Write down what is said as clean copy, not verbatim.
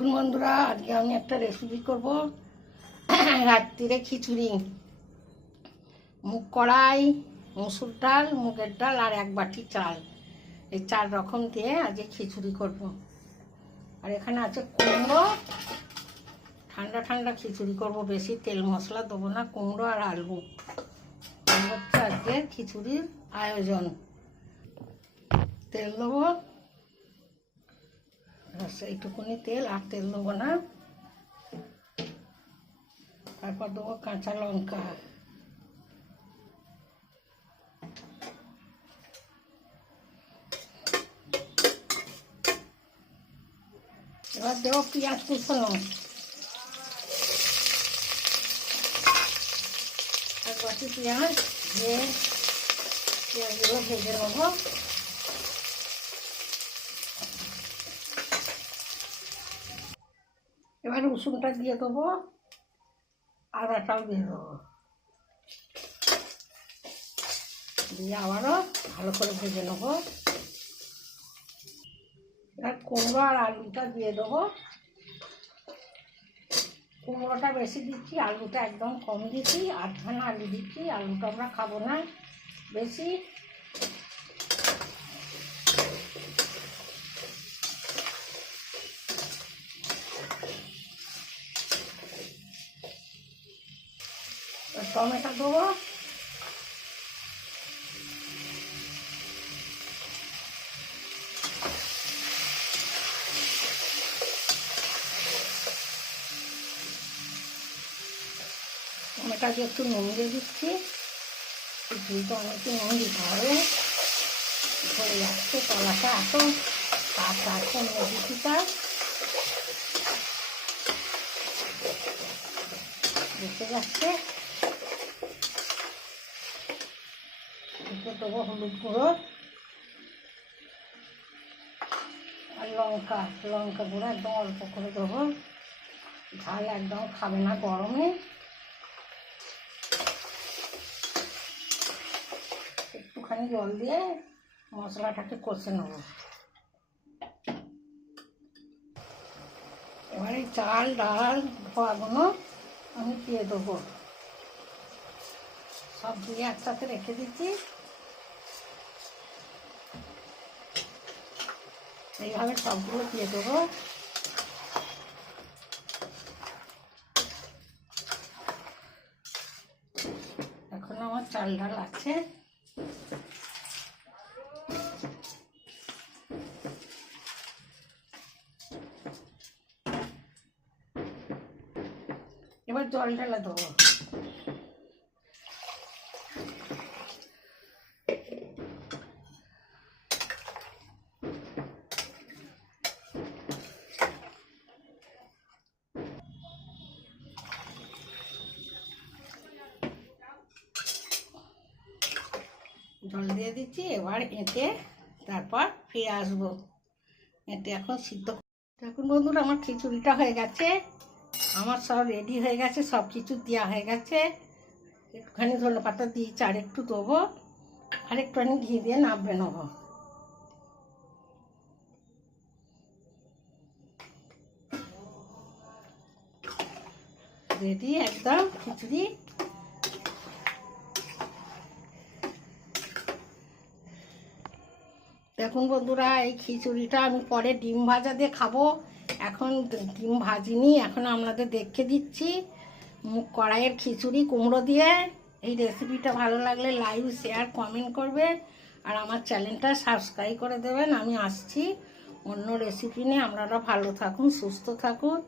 দেখুন বন্ধুরা, আজকে আমি একটা রেসিপি করব রাত্রিরে খিচুড়ি। মুগ কড়াই, মসুর ডাল, মুগের ডাল আর 1 বাটি চাল, এই 4 রকম দিয়ে আজকে খিচুড়ি করব। আর এখানে আছে কুমড়ো, ঠান্ডা ঠান্ডা খিচুড়ি করব, বেশি তেল মশলা দেবো না। কুমড়ো আর আলু হচ্ছে আজকে খিচুড়ির আয়োজন। তেল দেবো, এইটুকুনি তেল, আর তেল দেবো না। তারপর দেবো কাঁচা লঙ্কা, এবার দেবো পেঁয়াজ কুচানো, 1 বাটি পেঁয়াজ দিয়ে পেঁয়াজগুলো ভেজে নেবো। এবার রসুনটা দিয়ে দেবো, আদাটাও দিয়ে দেবো, দিয়ে আবারও ভালো করে ভেজে নেবো। এবার কুমড়ো আর আলুটা দিয়ে দেবো। কুমড়োটা বেশি দিচ্ছি, আলুটা একদম কম দিচ্ছি, 8খানা আলু দিচ্ছি। আলুটা আমরা খাবো না বেশি। টমেটো দেবো, টমেটো দিয়ে একটু নুন দিয়ে দিচ্ছি। খিচুড়িটা অনেকটা নুন দিতে হবে, ধরে যাচ্ছে তলাটা, এত কাঁচা আছে মেডিসিটা দেখে যাচ্ছে। একটু দেবো হলুদ গুঁড়ো আর লঙ্কা গুঁড়ো একদম অল্প করে দেবো, ঝাল একদম খাবে না গরমে। একটুখানি জল দিয়ে মশলাটাকে কষে নেব। এবারে চাল ডাল ধোয়াগুলো আমি দিয়ে দেবো, সব দিয়ে একসাথে রেখে দিচ্ছি। এইভাবে সবগুলো দিয়ে দেবো। এখন আমার চাল ডাল আছে, এবার জল ঢালা দেবো। জল দিয়ে দিচ্ছি, এবার এঁটে তারপর ফিরে আসবো। এঁটে এখন সিদ্ধ। দেখুন বন্ধুরা, আমার খিচুড়িটা হয়ে গেছে, আমার সব রেডি হয়ে গেছে, সব কিছু দেওয়া হয়ে গেছে। একটুখানি ধনে পাতা দিয়েছি, আর একটু দেবো, আর একটুখানি ঘি দিয়ে নামিয়ে নেবো। রেডি একদম খিচুড়ি। দেখুন বন্ধুরা, এই খিচুড়িটা আমি পরে ডিম ভাজা দিয়ে খাবো। এখন ডিম ভাজিনি, এখন আপনাদের দেখে দিচ্ছি মুগ কড়াইয়ের খিচুড়ি কুমড়ো দিয়ে। এই রেসিপিটা ভালো লাগলে লাইক শেয়ার কমেন্ট করবেন, আর আমার চ্যানেলটা সাবস্ক্রাইব করে দেবেন। আমি আসছি অন্য রেসিপি নিয়ে। আপনারা ভালো থাকুন, সুস্থ থাকুন।